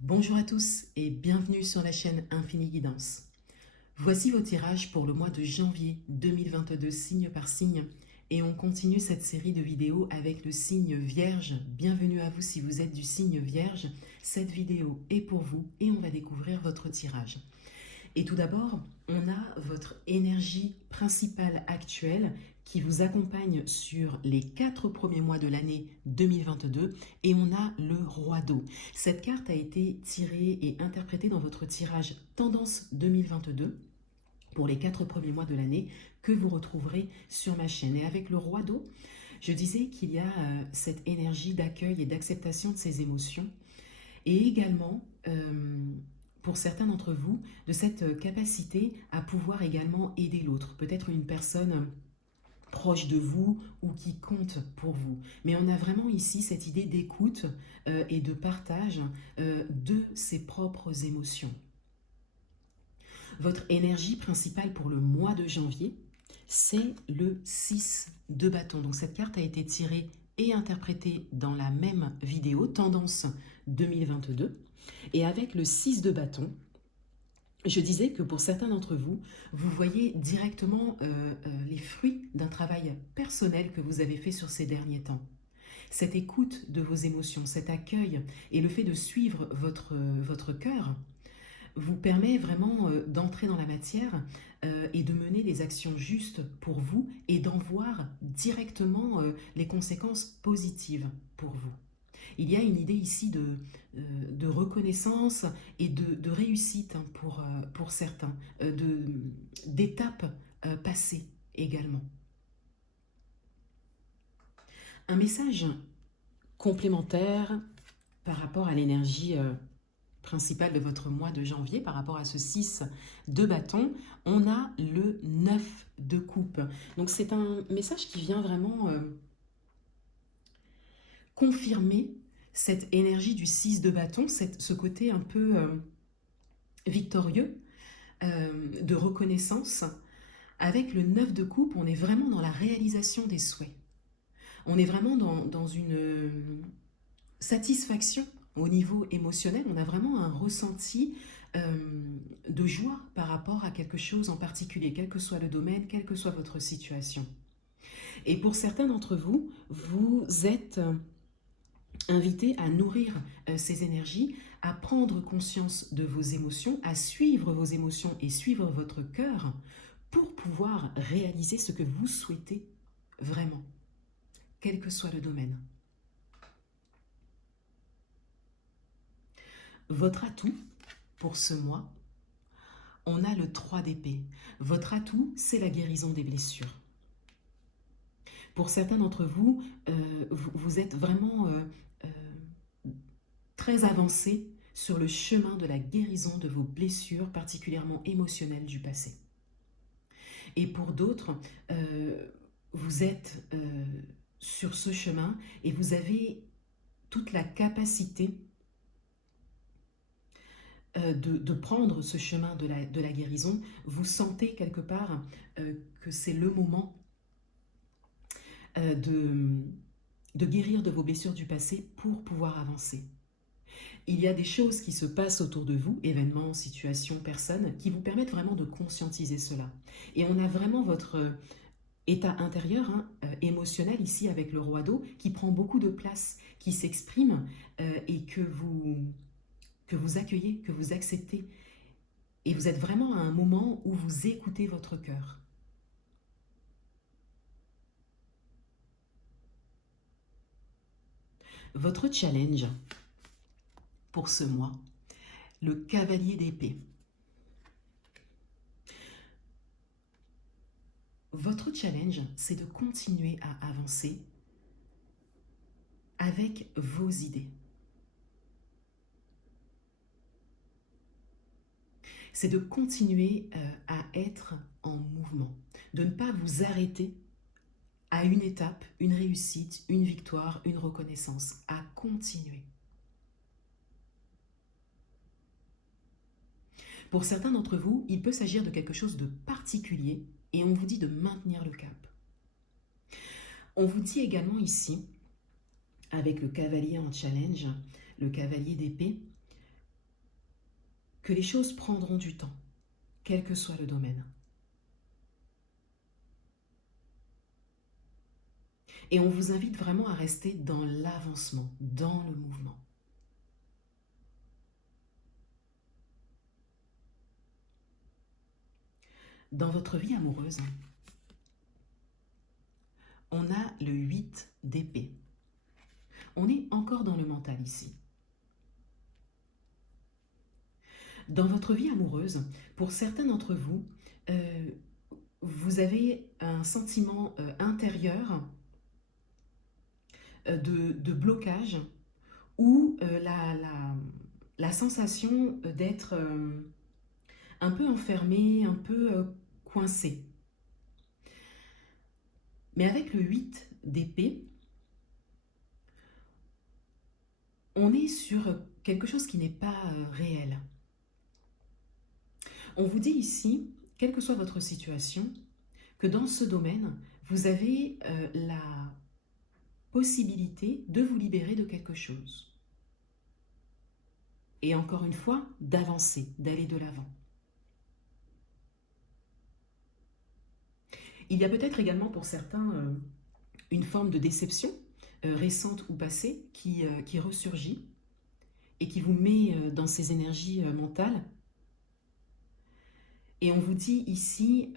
Bonjour à tous et bienvenue sur la chaîne Infini Guidance. Voici vos tirages pour le mois de janvier 2022, signe par signe, et on continue cette série de vidéos avec le signe Vierge. Bienvenue à vous si vous êtes du signe Vierge. Cette vidéo est pour vous et on va découvrir votre tirage. Et tout d'abord, on a votre énergie principale actuelle qui vous accompagne sur les 4 premiers mois de l'année 2022 et on a le roi d'eau. Cette carte a été tirée et interprétée dans votre tirage Tendance 2022 pour les 4 premiers mois de l'année que vous retrouverez sur ma chaîne. Et avec le roi d'eau, je disais qu'il y a cette énergie d'accueil et d'acceptation de ses émotions et également pour certains d'entre vous, de cette capacité à pouvoir également aider l'autre. Peut-être une personne proche de vous ou qui compte pour vous. Mais on a vraiment ici cette idée d'écoute et de partage de ses propres émotions. Votre énergie principale pour le mois de janvier, c'est le 6 de bâton. Donc cette carte a été tirée et interprétée dans la même vidéo, Tendance 2022. Et avec le 6 de bâton, je disais que pour certains d'entre vous, vous voyez directement les fruits d'un travail personnel que vous avez fait sur ces derniers temps. Cette écoute de vos émotions, cet accueil et le fait de suivre votre cœur vous permet vraiment d'entrer dans la matière et de mener des actions justes pour vous et d'en voir directement les conséquences positives pour vous. Il y a une idée ici de reconnaissance et de réussite pour certains, d'étapes passées également. Un message complémentaire par rapport à l'énergie principale de votre mois de janvier, par rapport à ce 6 de bâton, on a le 9 de coupe. Donc c'est un message qui vient vraiment confirmer cette énergie du 6 de bâton, ce côté un peu victorieux, de reconnaissance. Avec le 9 de coupe, on est vraiment dans la réalisation des souhaits. On est vraiment dans une satisfaction au niveau émotionnel. On a vraiment un ressenti de joie par rapport à quelque chose en particulier, quel que soit le domaine, quelle que soit votre situation. Et pour certains d'entre vous, vous êtes invités à nourrir ces énergies, à prendre conscience de vos émotions, à suivre vos émotions et suivre votre cœur pour pouvoir réaliser ce que vous souhaitez vraiment, quel que soit le domaine. Votre atout pour ce mois, on a le 3 d'épée. Votre atout, c'est la guérison des blessures. Pour certains d'entre vous, vous êtes vraiment très avancé sur le chemin de la guérison de vos blessures, particulièrement émotionnelles du passé. Et pour d'autres, vous êtes sur ce chemin et vous avez toute la capacité de prendre ce chemin de la guérison. Vous sentez quelque part que c'est le moment de guérir de vos blessures du passé pour pouvoir avancer. Il y a des choses qui se passent autour de vous, événements, situations, personnes, qui vous permettent vraiment de conscientiser cela. Et on a vraiment votre état intérieur, émotionnel ici avec le roi d'eau, qui prend beaucoup de place, qui s'exprime et que vous accueillez, que vous acceptez. Et vous êtes vraiment à un moment où vous écoutez votre cœur. Votre challenge pour ce mois, le cavalier d'épée. Votre challenge, c'est de continuer à avancer avec vos idées. C'est de continuer à être en mouvement, de ne pas vous arrêter à une étape, une réussite, une victoire, une reconnaissance, à continuer. Pour certains d'entre vous, il peut s'agir de quelque chose de particulier et on vous dit de maintenir le cap. On vous dit également ici, avec le cavalier en challenge, le cavalier d'épée, que les choses prendront du temps, quel que soit le domaine. Et on vous invite vraiment à rester dans l'avancement, dans le mouvement. Dans votre vie amoureuse, on a le 8 d'épée. On est encore dans le mental ici. Dans votre vie amoureuse, pour certains d'entre vous, vous avez un sentiment intérieur de blocage ou la sensation d'être un peu enfermé, un peu coincé. Mais avec le 8 d'épée, on est sur quelque chose qui n'est pas réel. On vous dit ici, quelle que soit votre situation, que dans ce domaine, vous avez la possibilité de vous libérer de quelque chose. Et encore une fois, d'avancer, d'aller de l'avant. Il y a peut-être également pour certains une forme de déception, récente ou passée, qui ressurgit et qui vous met dans ces énergies mentales. Et on vous dit ici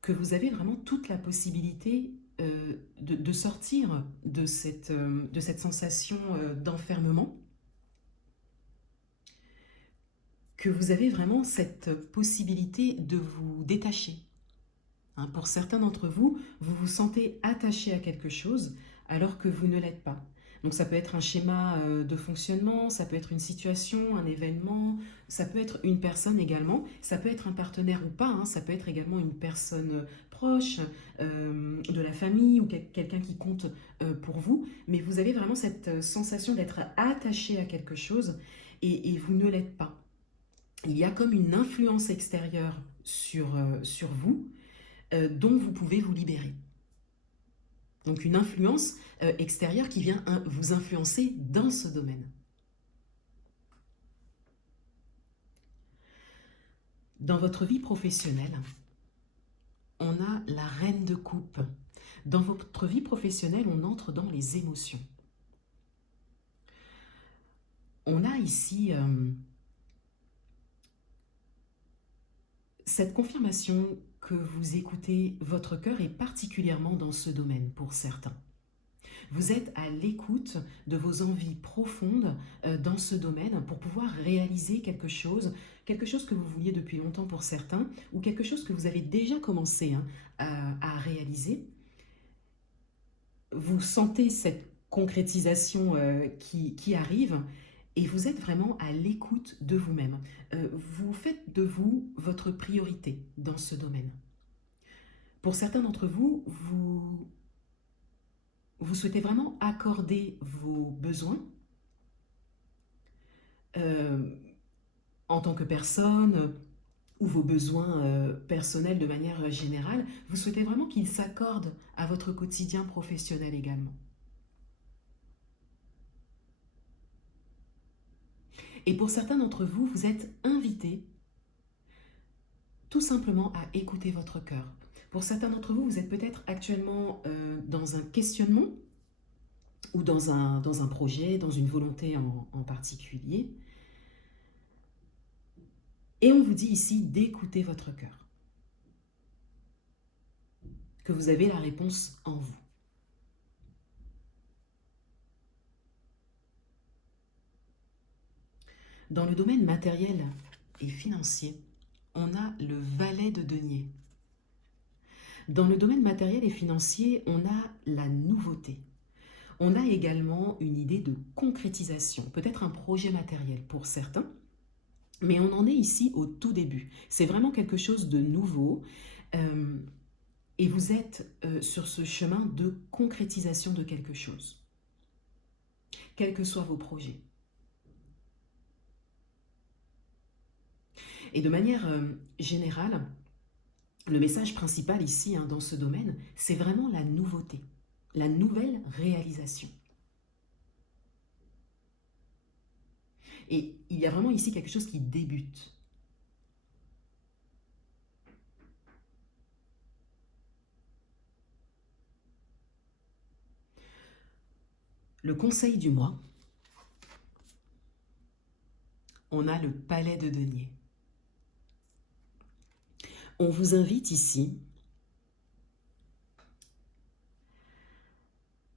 que vous avez vraiment toute la possibilité de sortir de cette sensation d'enfermement, que vous avez vraiment cette possibilité de vous détacher. Hein, pour certains d'entre vous, vous vous sentez attaché à quelque chose alors que vous ne l'êtes pas. Donc ça peut être un schéma de fonctionnement, ça peut être une situation, un événement, ça peut être une personne également, ça peut être un partenaire ou pas, hein, ça peut être également une personne proche de la famille ou quelqu'un qui compte pour vous, mais vous avez vraiment cette sensation d'être attaché à quelque chose et vous ne l'êtes pas. Il y a comme une influence extérieure sur vous dont vous pouvez vous libérer. Donc une influence extérieure qui vient vous influencer dans ce domaine. Dans votre vie professionnelle, on a la reine de coupe. Dans votre vie professionnelle, on entre dans les émotions. On a ici cette confirmation que vous écoutez votre cœur et particulièrement dans ce domaine pour certains. Vous êtes à l'écoute de vos envies profondes dans ce domaine pour pouvoir réaliser quelque chose que vous vouliez depuis longtemps pour certains, ou quelque chose que vous avez déjà commencé à réaliser. Vous sentez cette concrétisation qui arrive et vous êtes vraiment à l'écoute de vous-même. Vous faites de vous votre priorité dans ce domaine. Pour certains d'entre vous, vous souhaitez vraiment accorder vos besoins en tant que personne ou vos besoins personnels de manière générale. Vous souhaitez vraiment qu'ils s'accordent à votre quotidien professionnel également. Et pour certains d'entre vous, vous êtes invités tout simplement à écouter votre cœur. Pour certains d'entre vous, vous êtes peut-être actuellement dans un questionnement ou dans un projet, dans une volonté en particulier. Et on vous dit ici d'écouter votre cœur. Que vous avez la réponse en vous. Dans le domaine matériel et financier, on a le valet de denier. Dans le domaine matériel et financier, on a la nouveauté. On a également une idée de concrétisation, peut-être un projet matériel pour certains, mais on en est ici au tout début. C'est vraiment quelque chose de nouveau et vous êtes sur ce chemin de concrétisation de quelque chose, quels que soient vos projets. Et de manière générale, le message principal ici, dans ce domaine, c'est vraiment la nouveauté, la nouvelle réalisation. Et il y a vraiment ici quelque chose qui débute. Le conseil du mois, on a le palais de denier. On vous invite ici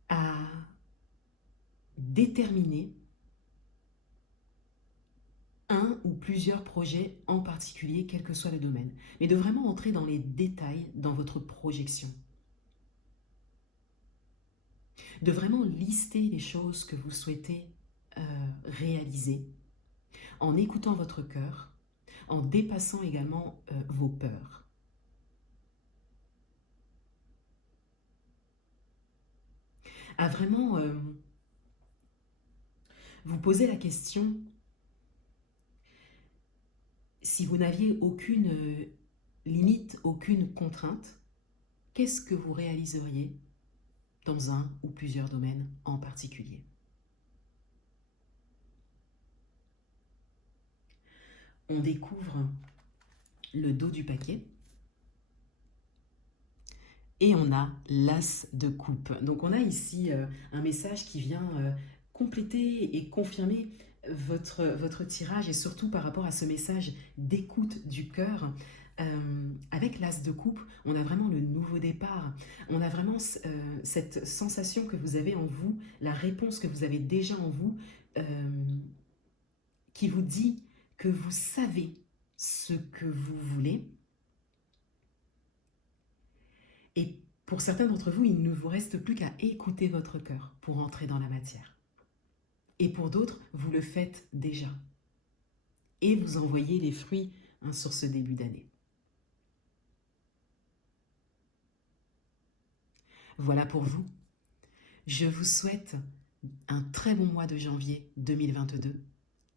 à déterminer un ou plusieurs projets en particulier, quel que soit le domaine, mais de vraiment entrer dans les détails dans votre projection. De vraiment lister les choses que vous souhaitez réaliser, en écoutant votre cœur, en dépassant également vos peurs. À vraiment vous poser la question, si vous n'aviez aucune limite, aucune contrainte, qu'est-ce que vous réaliseriez dans un ou plusieurs domaines en particulier? On découvre le dos du paquet et on a l'as de coupe. Donc on a ici un message qui vient compléter et confirmer votre tirage, et surtout par rapport à ce message d'écoute du cœur. Avec l'as de coupe, on a vraiment le nouveau départ, on a vraiment cette sensation que vous avez en vous, la réponse que vous avez déjà en vous, qui vous dit que vous savez ce que vous voulez. Et pour certains d'entre vous, il ne vous reste plus qu'à écouter votre cœur pour entrer dans la matière. Et pour d'autres, vous le faites déjà. Et vous en voyez les fruits sur ce début d'année. Voilà pour vous. Je vous souhaite un très bon mois de janvier 2022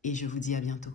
et je vous dis à bientôt.